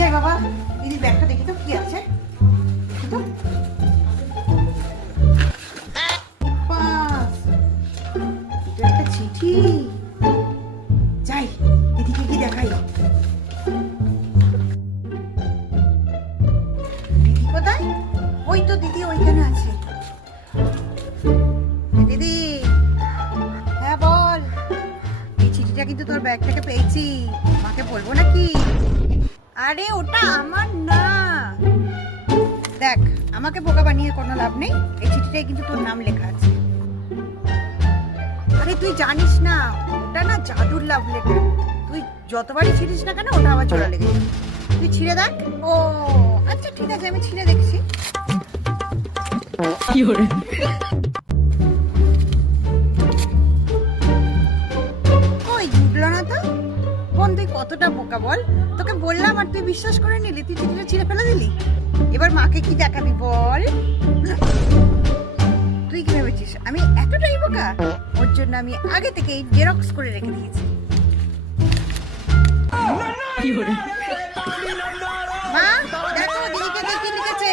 যাই বাবা, দিদির ব্যাগটা দেখি তো কি আছে। দেখি তো। বাস, এটা একটা চিঠি। যাই দিদিকে কি দেখাই। দিদি কোথায়? ওই তো দিদি ওইখানে আছে। দিদি, হ্যাঁ বল। এই চিঠিটা কিন্তু তোর ব্যাগ থেকে পেয়েছি, মাকে বলবো নাকি? আরে ওটা আমার না। দেখ, আমাকে বোকা বানিয়ে কোনো লাভ নেই, এই চিঠিটাই কিন্তু তোর নাম লেখা আছে। আরে তুই জানিস না, ওটা না জাদুর লাভ লেটার। তুই যতবারই ছিড়িস না কেন ওটা আবার জোড়া লেগে যাবে। তুই ছিঁড়ে দেখ। ও আচ্ছা ঠিক আছে, আমি ছিঁড়ে দেখছি। ওই জুটলো না তো। বোন তুই কতটা বোকা বল, তোকে বললাম আর তুই বিশ্বাস করে নিলি, তুই চিঠিটা ছিঁড়ে ফেলে দিলি। এবার মাকে কি দেখাবি বল? তুই কি ভেবেছিস আমি এতটাই বোকা? ওর জন্য আমি আগে থেকেই জেরক্স করে রেখে দিয়েছি। মা দেখো দিদিকে কি লিখেছে।